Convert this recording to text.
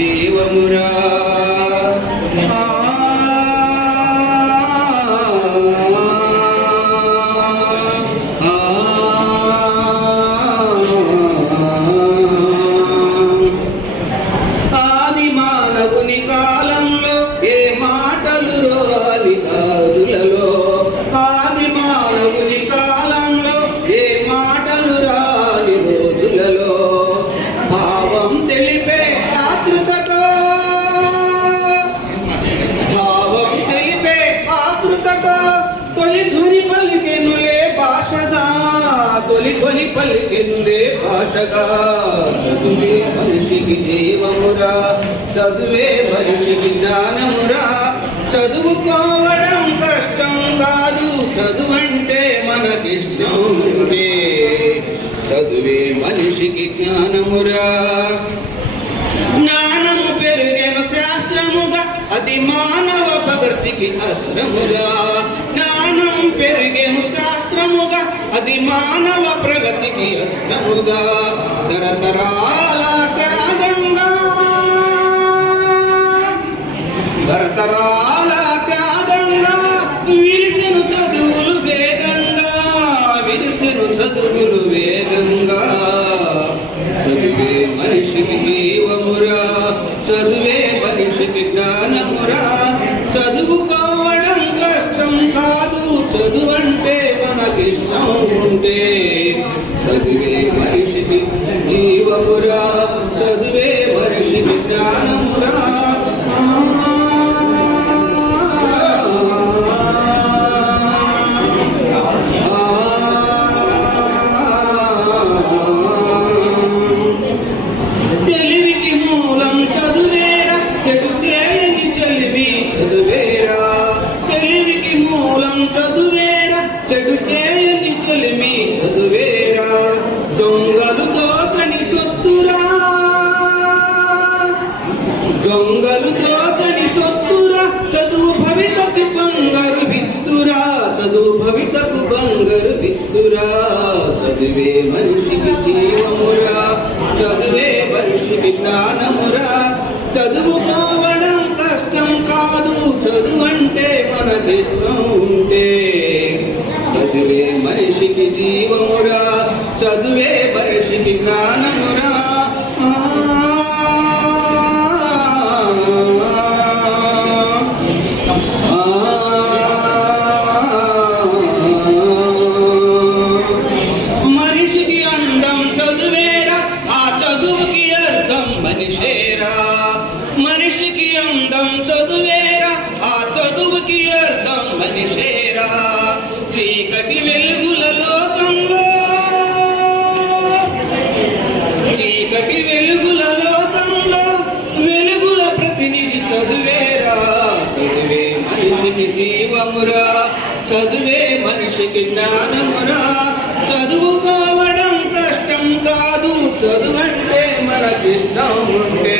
జీవమురా తొలి ధ్వని భాషగా. చదువే మనిషికి జీవమురా. చదువే మనిషికి జ్ఞానమురా. చదువుకోవడం కష్టం కాదు. చదువంటే మనకిష్టం ఉంటే చదువే మనిషికి జ్ఞానమురా. జ్ఞానము పెరిగెను శాస్త్రముగా. అది మానవ ప్రకృతికి అస్త్రముగా. జ్ఞానం పెరిగేను శాస్త్రముగా. అది మానవ ప్రగతికి అస్త్రముగా తరతరాల త్యాగంగా. తరతరాల త్యాగంగా విరిసెను చదువులు వేగంగా విరిసెను చదువులు వేగంగా. చదువే మనిషికి జీవమురా చదువే మనిషికి జ్ఞానమురా. చదువుకోవడం కష్టం కాదు చదువంటే మనకిష్టం ఉంటే చదువే మనిషికి జీవమురా దొంగలు దోచని సొత్తురా చదువు భవితకు బంగారు విత్తురా చదువు భవితకు బంగారు విత్తురా చదివే మనిషికి జీవమురా చదివే మనిషికి జ్ఞానమురా. చదువు పోవడం కష్టం కాదు చదువంటే మనకిష్టం ఉంటే. చదివే మనిషికి జీవమురా చదువే మనిషికి జ్ఞానమురా. మనిషేరా చీకటి వెలుగుల లోకంలో. చీకటి వెలుగుల లోకంలో వెలుగుల ప్రతినిధి చదువేరా. చదువే మనిషికి జీవమురా. చదువే మనిషికి జ్ఞానమురా. చదువుకోవడం కష్టం కాదు. చదువంటే మనకిష్టం ఉంటే